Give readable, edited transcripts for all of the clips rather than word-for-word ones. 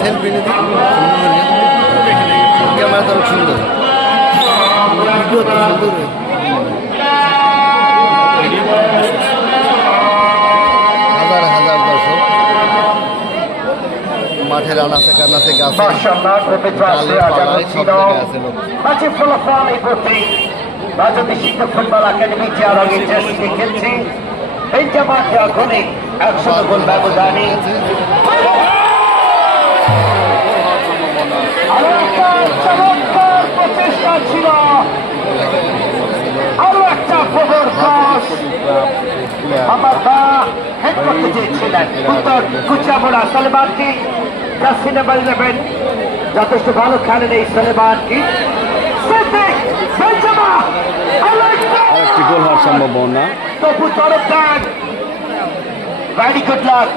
selfie নিতে camera তো সুন্দর ভিডিও তো সুন্দর হাজার হাজার দর্শক মাঠের আনাচে কানাচে গাছ রাজনীতি ফুটবল একাডেমি চেয়ারঙ্গে চেষ্টা খেলছে বেঞ্জামাত এখনে 100 গোল ব্যবধানে চমৎকার প্রচেষ্টা ছিল আরো একটা খবর আমার হেড করতে চেয়েছিলেন উত্তর কুচামোড়া সালেমানকে নাম্বার 11 যথেষ্ট ভালো খেলেন এই সালেমানকে আরেকটি গোল হওয়ার সম্ভাবনা তবু তরফদার ভেরি গুড লাক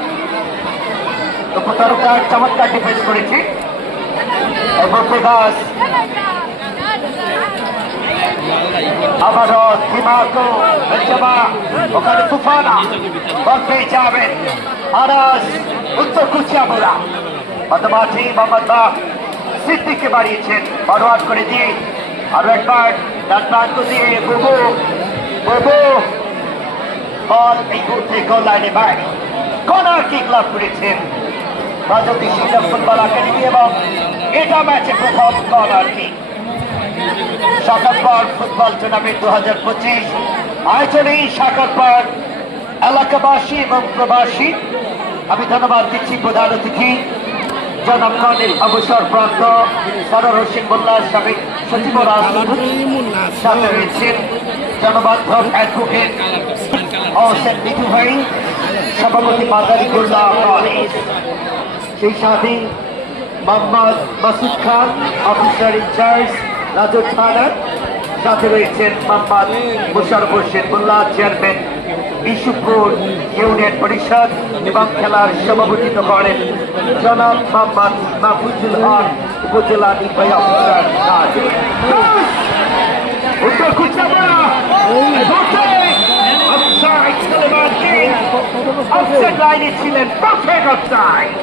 তবু তরফদার চমৎকার ডিফেন্স করেছে দাস আবারও দিমাগো বেঞ্জামা ওখানে তুফানা বল পেয়ে যাবেন আনাস উত্তর কুচিয়ামোড়া মাঠে মোহাম্মদ সিদ্দিককে বাড়িয়েছেন ফরওয়ার্ড করে দিয়ে আরো একবার ডান প্রান্ত দিয়ে বুবু বল এই মুহূর্তে গোল লাইনে ব্যাক কর্নার কিক লাভ করেছেন রাজনীতি শিক্ষা ফুটবল একাডেমি এবং এটা ম্যাচে প্রথম corner kick Shakharpar football tournament 2025 আয়োজনে শাখারপাড় এলাকাবাসী এবং প্রবাসী আমি ধন্যবাদ দিচ্ছি প্রধান অতিথি জনগণের অবসরপ্রাপ্ত সরোর হোসেন মোল্লা সাবেক সচিব সাথে রয়েছেন জনবান্ধব অ্যাডভোকেট হোসেন মিঠু ভাই সভাপতি মাদারী গোল্লা কলেজ সেই সাথে মোহাম্মদ মাসুদ খান অফিসার ইনচার্জ রাজর থানার সাথে রয়েছেন মোহাম্মদ মোশাররফ হোসেন মোল্লা চেয়ারম্যান বিশুপুর ইউনিয়ন পরিষদ এবং খেলার সভাপতিত্ব করেন জনাব মোহাম্মদ মাহফুজুল হক উপজেলা নির্বাহী অফিসার উত্তর কুচিয়ামোড়া অফসাইড লাইনে ছিলেন পারফেক্ট অফসাইড